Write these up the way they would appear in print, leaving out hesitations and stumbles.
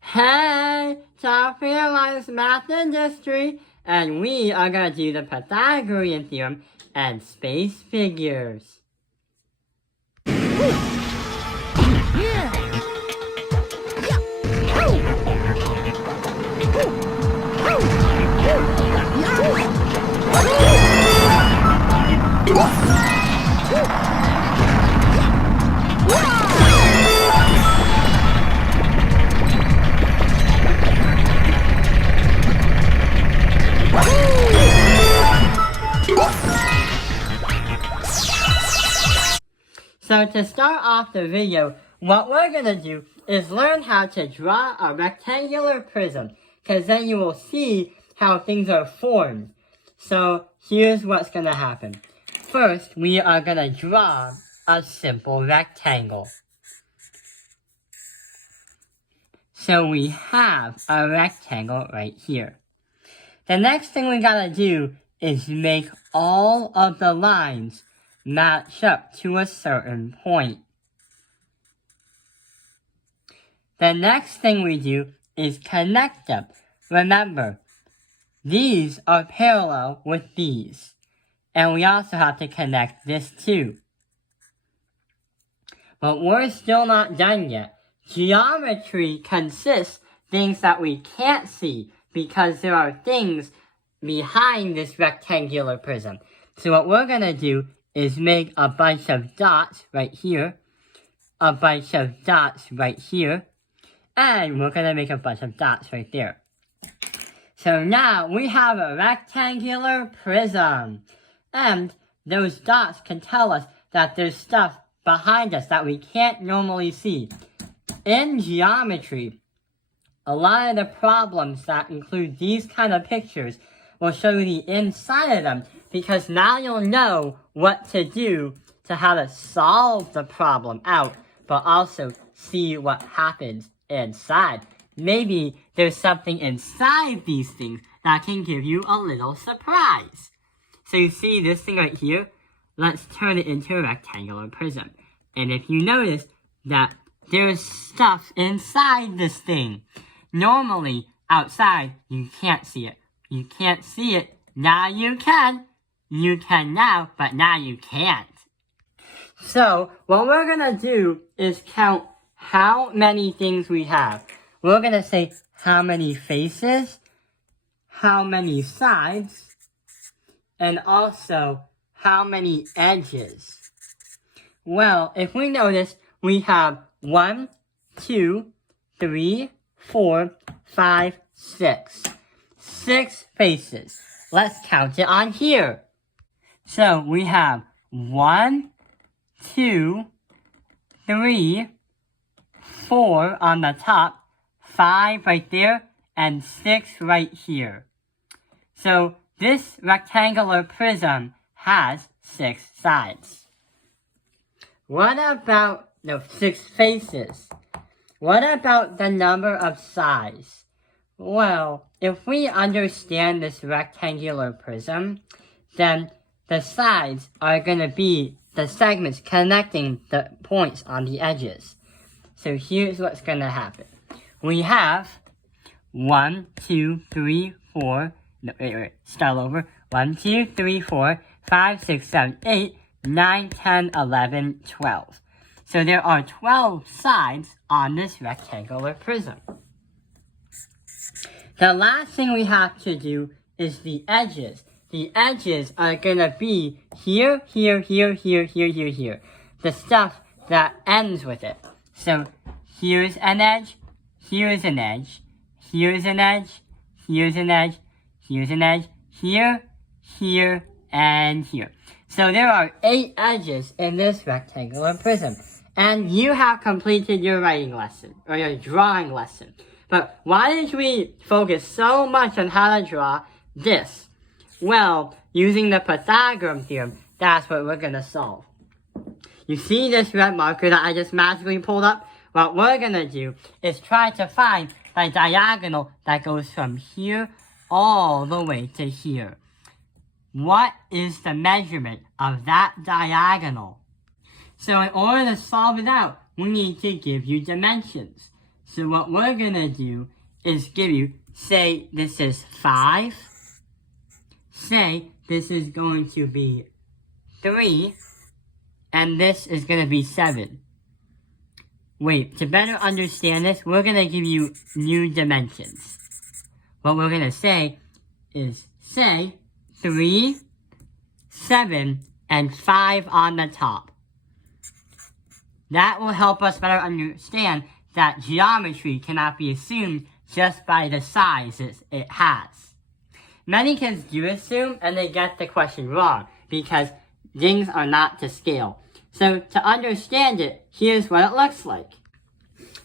Hey, it's our Realized Math Industry, and we are going to do the Pythagorean theorem and space figures. So to start off the video, what we're going to do is learn how to draw a rectangular prism, because then you will see how things are formed. So here's what's going to happen. First, we are going to draw a simple rectangle. So we have a rectangle right here. The next thing we gotta do is make all of the lines match up to a certain point. The next thing we do is connect them. Remember, these are parallel with these. And we also have to connect this too. But we're still not done yet. Geometry consists of things that we can't see because there are things behind this rectangular prism. So what we're going to do is make a bunch of dots right here, a bunch of dots right here, and we're going to make a bunch of dots right there. So now we have a rectangular prism. And those dots can tell us that there's stuff behind us that we can't normally see. In geometry, a lot of the problems that include these kind of pictures will show you the inside of them, because now you'll know what to do to how to solve the problem out, but also see what happens inside. Maybe there's something inside these things that can give you a little surprise. So you see this thing right here? Let's turn it into a rectangular prism. And if you notice that there's stuff inside this thing. Normally, outside, you can't see it. You can't see it. Now you can. You can now, but now you can't. So, what we're gonna do is count how many things we have. We're gonna say how many faces, how many sides, and also how many edges. Well, if we notice, we have 1, 2, 3, 4, 5, 6. 6 faces. Let's count it on here. So we have 1, 2, 3, 4 on the top, 5 right there, and 6 right here. So this rectangular prism has 6 sides. What about the 6 faces? What about the number of sides? Well, if we understand this rectangular prism, then the sides are going to be the segments connecting the points on the edges. So here's what's going to happen. We have 1, 2, 3, 4, no, wait, start over. 1, 2, 3, 4, 5, 6, 7, 8, 9, 10, 11, 12. So there are 12 sides on this rectangular prism. The last thing we have to do is the edges. The edges are going to be here, here, here, here, here, here, here. The stuff that ends with it. So here's an edge, here's an edge, here's an edge, here's an edge, here's an edge, here, here, and here. So there are 8 edges in this rectangular prism. And you have completed your writing lesson, or your drawing lesson. But why did we focus so much on how to draw this? Well, using the Pythagorean theorem, that's what we're going to solve. You see this red marker that I just magically pulled up? What we're going to do is try to find the diagonal that goes from here all the way to here. What is the measurement of that diagonal? So in order to solve it out, we need to give you dimensions. So what we're gonna do is give you, say this is 5, say this is going to be 3, and this is gonna be 7. Wait, to better understand this, we're gonna give you new dimensions. What we're gonna say is, say, 3, 7, and 5 on the top. That will help us better understand that geometry cannot be assumed just by the sizes it has. Many kids do assume, and they get the question wrong, because things are not to scale. So to understand it, here's what it looks like.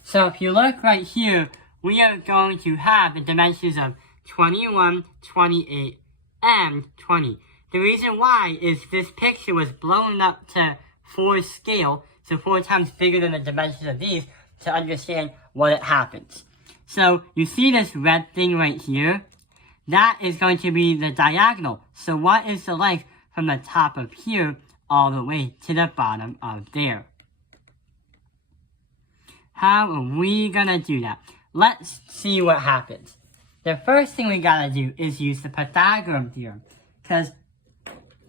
So if you look right here, we are going to have the dimensions of 21, 28, and 20. The reason why is this picture was blown up to 4 scale, so 4 times bigger than the dimensions of these, to understand what it happens. So you see this red thing right here? That is going to be the diagonal. So what is the length from the top of here all the way to the bottom of there? How are we gonna do that? Let's see what happens. The first thing we gotta do is use the Pythagorean theorem. Because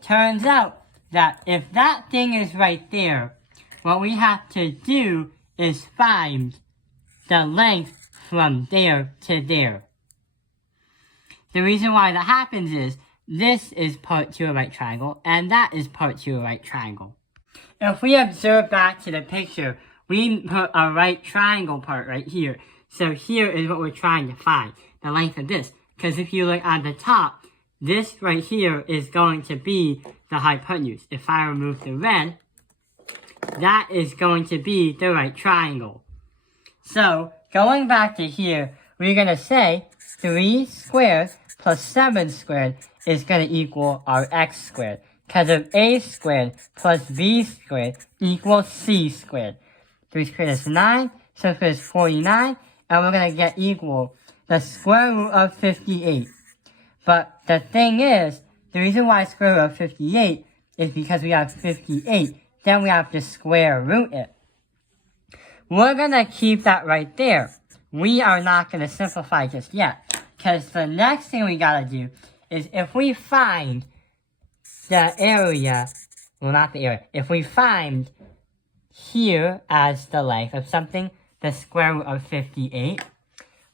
turns out that if that thing is right there, what we have to do is find the length from there to there. The reason why that happens is this is part to a right triangle, and that is part to a right triangle. If we observe back to the picture, we put a right triangle part right here. So here is what we're trying to find, the length of this. Because if you look on the top, this right here is going to be the hypotenuse. If I remove the red, that is going to be the right triangle. So, going back to here, we're going to say 3 squared plus 7 squared is going to equal our x squared. Because of a squared plus b squared equals c squared. 3 squared is 9, 7 squared is 49, and we're going to get equal the square root of 58. But the thing is, the reason why square root of 58 is because we have 58. Then we have to square root it. We're going to keep that right there. We are not going to simplify just yet. Because the next thing we got to do is if we find the area, well not the area, if we find here as the length of something, the square root of 58,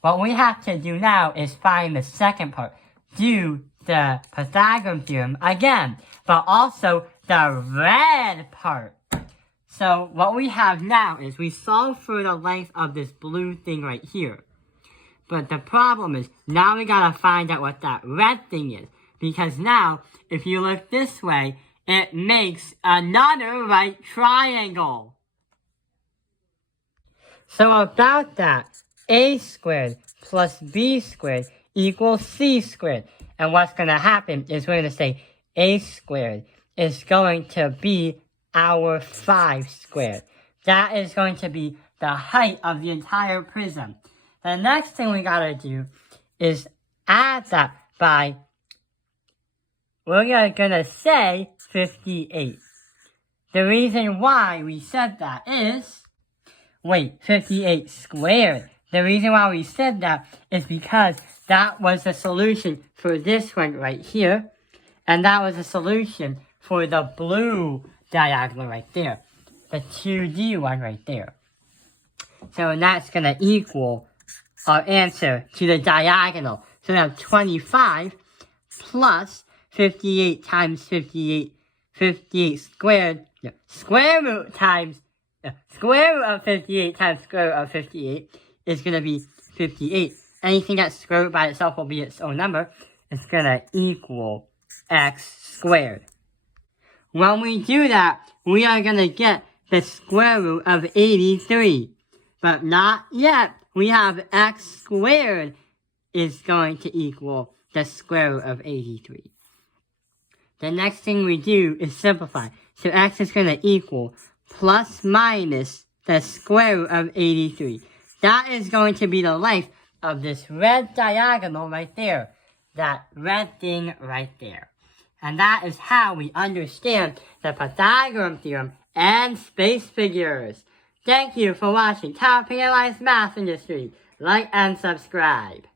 what we have to do now is find the second part. Do the Pythagorean theorem again, but also the red part. So what we have now is we solve for the length of this blue thing right here. But the problem is, now we gotta find out what that red thing is. Because now, if you look this way, it makes another right triangle. So about that, a squared plus b squared equals c squared. And what's gonna happen is we're gonna say a squared is going to be our 5 squared. That is going to be the height of the entire prism. The next thing we gotta do is add that by, we're gonna say 58. The reason why we said that is, 58 squared. The reason why we said that is because that was the solution for this one right here. And that was the solution for the blue diagonal right there. The 2D one right there. So that's going to equal our answer to the diagonal. So we have 25 plus 58 times 58 squared. No, square root of 58 times square root of 58 is going to be 58. Anything that's square root by itself will be its own number. It's going to equal x squared. When we do that, we are going to get the square root of 83. But not yet. We have x squared is going to equal the square root of 83. The next thing we do is simplify. So x is going to equal plus minus the square root of 83. That is going to be the length of this red diagonal right there. That red thing right there. And that is how we understand the Pythagorean theorem and space figures. Thank you for watching Top Penalized Math Industry. Like and subscribe.